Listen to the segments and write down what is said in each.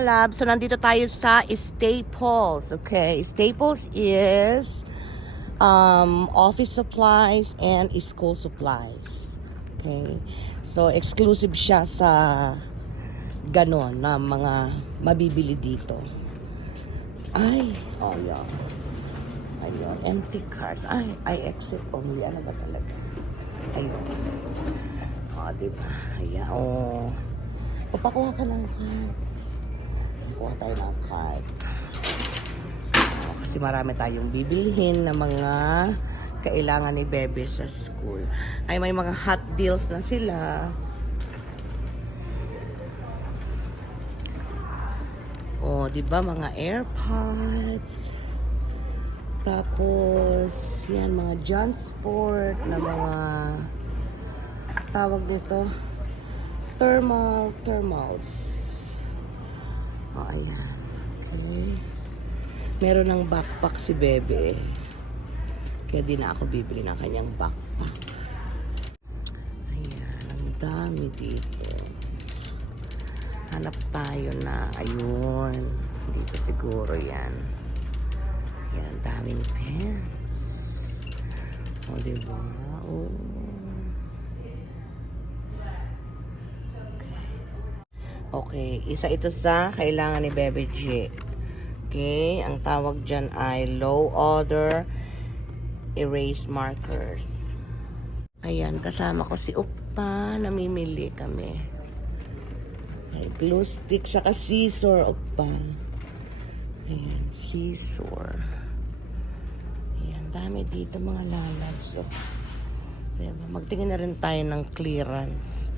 lalab. So, nandito tayo sa Staples. Okay, Staples is office supplies and school supplies. Okay, so exclusive siya sa ganon na mga mabibili dito. Ay, oh yeah. Ayun, empty cars. Ay, I exit only. Ano ba talaga? Ayun. O, diba? Ayan, o. Papakuha ka ng card. Pakuha tayo ng card. O, kasi marami tayong bibilhin na mga kailangan ni Bebe sa school. Ay, may mga hot deals na sila. O, diba? Mga AirPods. Tapos, yan, mga John Sport na mga tawag nito thermals. O, ayan. Okay. Meron ng backpack si Bebe. Kaya di na ako bibili ng kanyang backpack. Ayan, ang dami dito. Hanap tayo na, ayun. Dito siguro yan. Yan, daming pens. O, diba? O. Okay, isa ito sa kailangan ni Bebe G. Okay, ang tawag dyan ay low order erase markers. Ayan, kasama ko si Upa. Namimili kami. Okay, glue stick saka scissor, Upa. Ayan, scissor. Ayan, dami dito mga lalabs. So, diba? Magtingin na rin tayo ng clearance.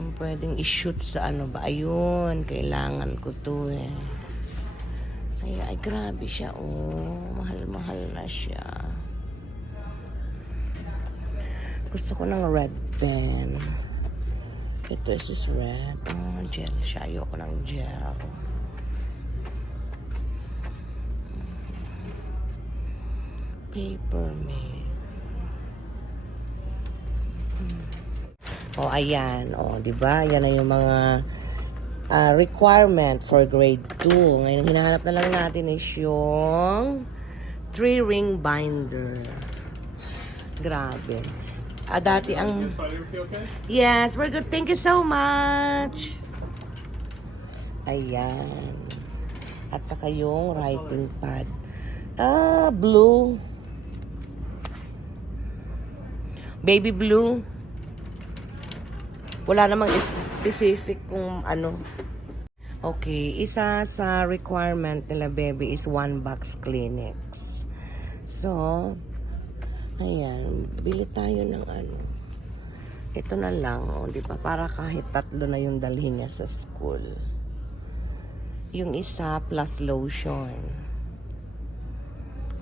Kung pwedeng i-shoot sa ano ba. Ayun, kailangan ko to eh. Ay, grabe siya. Oh, mahal-mahal na siya. Gusto ko ng red pen. Ito is red. Oh, gel siya. Ayoko ng gel. Paper mate. O, ayan. O, diba? Yan na yung mga requirement for grade 2. Ngayon, hinahanap na lang natin is yung 3-ring binder. Grabe. Dati ang... Yes, we're good. Thank you so much. Ayan. At saka yung writing pad. Blue. Baby blue. Wala namang specific kung ano. Okay, isa sa requirement nila, Bebe, is 1 box Kleenex. So, ayan, bili tayo ng ano. Ito na lang, di ba? Para kahit 3 na yung dalhin niya sa school. Yung isa plus lotion.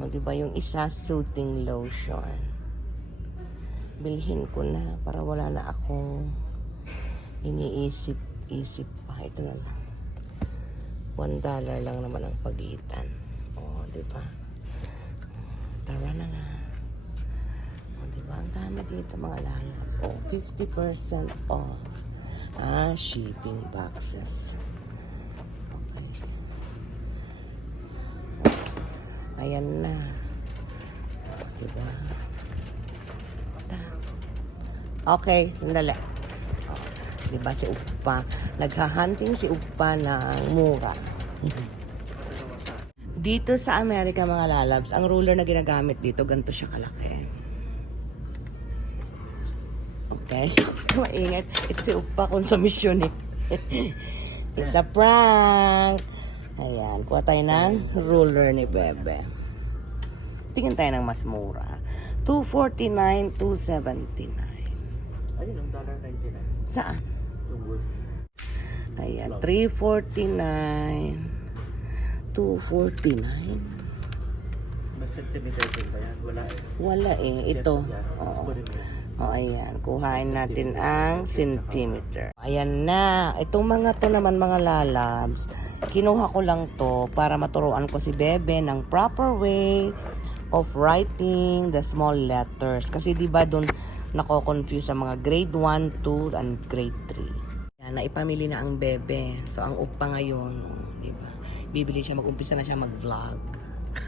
O, di ba? Yung isa soothing lotion. Bilhin ko na para wala na akong iniisip pa. Ito na lang. $1 lang naman ang pagitan. O, diba? Tara na nga. O, diba? Ang dami dito mga lalabs. O, 50% off. Shipping boxes. Okay. O, ayan na. O, diba? Okay, sandali. Diba si Upa? Naghahunting si Upa ng mura. Dito sa Amerika mga lalabs, ang ruler na ginagamit dito, ganito siya kalaki. Okay? Maingat. Ito si Upa konsumisyon eh. It's a prank. Ayan, kuha tayo ng ruler ni Bebe. Tingin tayo ng mas mura. $249, $279. Ayun, ang $1.99. Saan? Yung wood. Ayan, $349. $249. Mas centimeter din ba yan? Wala eh. Wala eh. Ito. Yan. Oo. Kunin mo yan. O, ayan. Kuhain natin ang centimeter. Ayan na. Itong mga to naman mga lalabs, kinuha ko lang to para maturuan ko si Bebe ng proper way of writing the small letters. Kasi diba dun nako-confuse sa mga grade 1, 2, and grade 3. Naipamili na ang bebe. So, ang upa ngayon, di ba? Bibili siya, mag-umpisa na siya mag-vlog.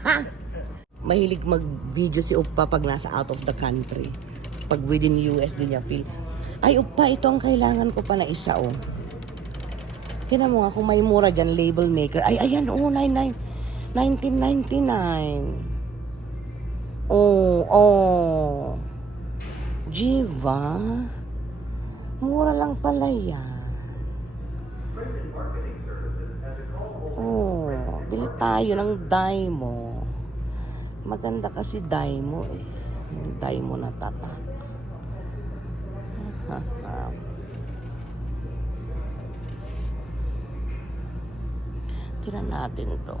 Ha! Mahilig mag-video si Upa pag nasa out of the country. Pag within US din niya feel, ay Upa, ito ang kailangan ko pa na isa, oh. Tignan mo nga kung may mura dyan, label maker. Ay, ayan, oh, 1999. Oh. Jiva. Mura lang pala yan. Oh, bili tayo ng Dymo. Maganda kasi Dymo eh. Yung Dymo na tatak. Tignan natin to.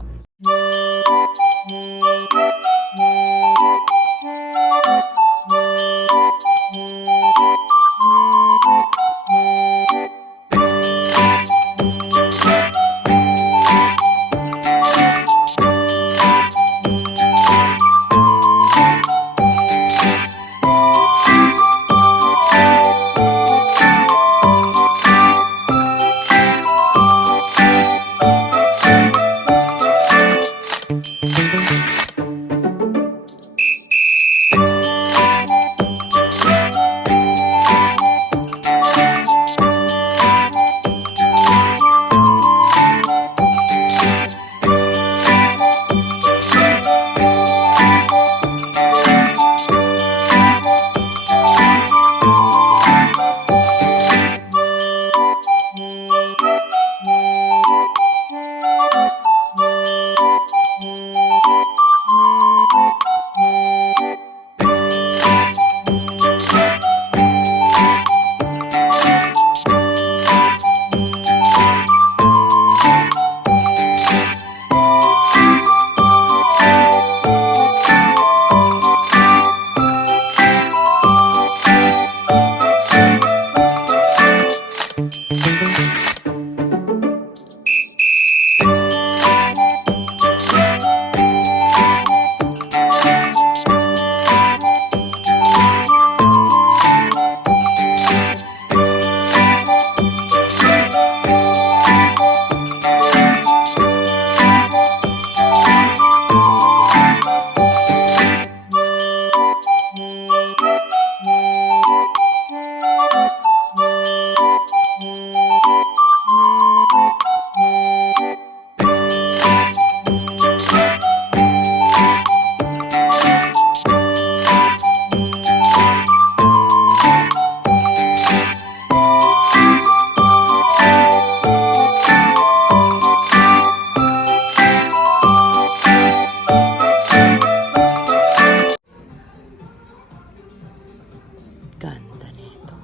Ganda nito.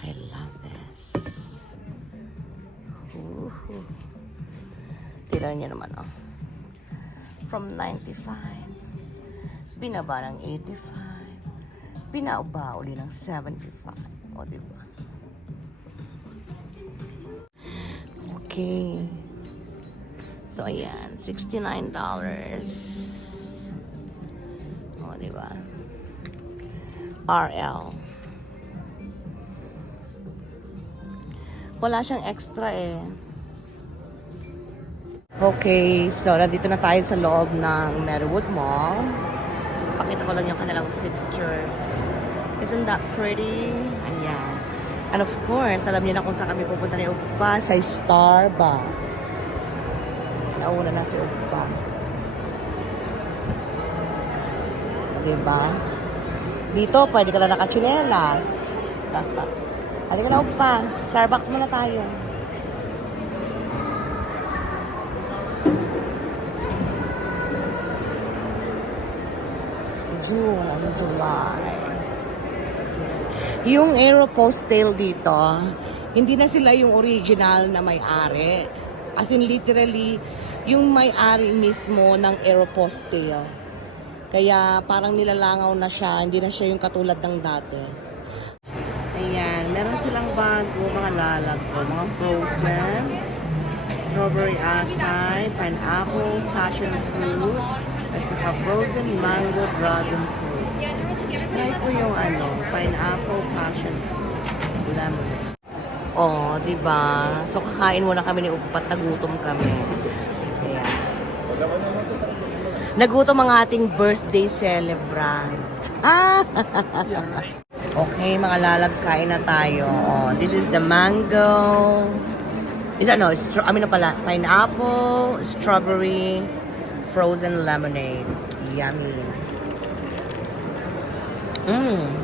I love this. Tira niya naman, oh. From 95, binaba ng 85, binaba uli ng 75. O, diba? Okay. So, ayan. $69. O, diba? RL. Wala siyang extra eh. Okay, so nandito na tayo sa loob ng Meadowood Mall. Pakita ko lang yung kanilang fixtures. Isn't that pretty? Ayan. And of course, alam niyo na kung saan kami pupunta ni Upa, sa Starbucks. Nauna na si Upa. Diba? Dito, pwede ka na nakachinelas. Halika na, Upa. Starbucks muna tayo. June and July. Yung Aeropostale dito, hindi na sila yung original na may-ari. As in, literally, yung may-ari mismo ng Aeropostale. Kaya parang nilalangaw na siya, hindi na siya yung katulad ng dati. Ayan, meron silang bago, mga lalags, o mga frozen, strawberry acai, pineapple, passion fruit, at saka frozen mango dragon fruit. Try ko yung pineapple, passion fruit, lemon. Oh, di ba? So, kakain muna kami ni Upat. Nagutom kami. Ayan. Nagutom ang ating birthday celebrant. Okay, mga lalabs, kain na tayo. Oh, this is the mango. Pineapple, strawberry, frozen lemonade. Yummy.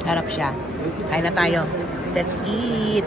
Harap siya. Kain na tayo. Let's eat.